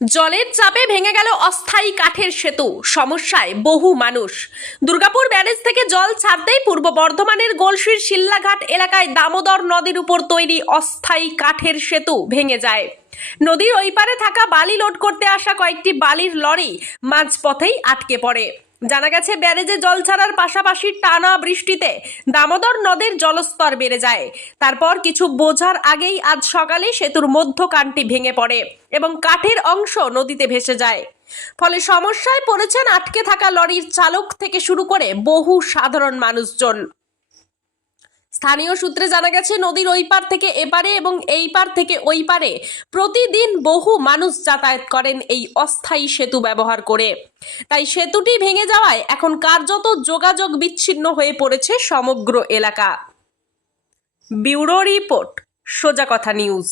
জলের চাপে ভেঙে গেল অস্থায়ী কাঠের সেতু, সমস্যায় বহু মানুষ। দুর্গাপুর ব্যারেজ থেকে জল ছাড়তেই পূর্ব বর্ধমানের গলসির শিল্লাঘাট এলাকায় দামোদর নদীর উপর তৈরি অস্থায়ী কাঠের সেতু ভেঙে যায়। নদীর ওই পারে থাকা বালি লোড করতে আসা কয়েকটি বালির লরি মাঝপথেই আটকে পড়ে। জানা গেছে, ব্যারেজে জল ছাড়ার পাশাপাশি টানা বৃষ্টিতে দামোদর নদের জলস্তর বেড়ে যায়। তারপর কিছু বোঝার আগেই আজ সকালে সেতুর মধ্যখানটি ভেঙে পড়ে এবং কাঠের অংশ নদীতে ভেসে যায়। ফলে সমস্যায় পড়েছেন আটকে থাকা লরির চালক থেকে শুরু করে বহু সাধারণ মানুষজন। স্থানীয় সূত্রে জানা গেছে, নদীর ওই পার থেকে এপারে এবং এই পার থেকে ওই পারে প্রতিদিন বহু মানুষ যাতায়াত করেন এই অস্থায়ী সেতু ব্যবহার করে। তাই সেতুটি ভেঙে যাওয়ায় এখন কার্যত যোগাযোগ বিচ্ছিন্ন হয়ে পড়েছে সমগ্র এলাকা। ব্যুরো রিপোর্ট, সোজা কথা নিউজ।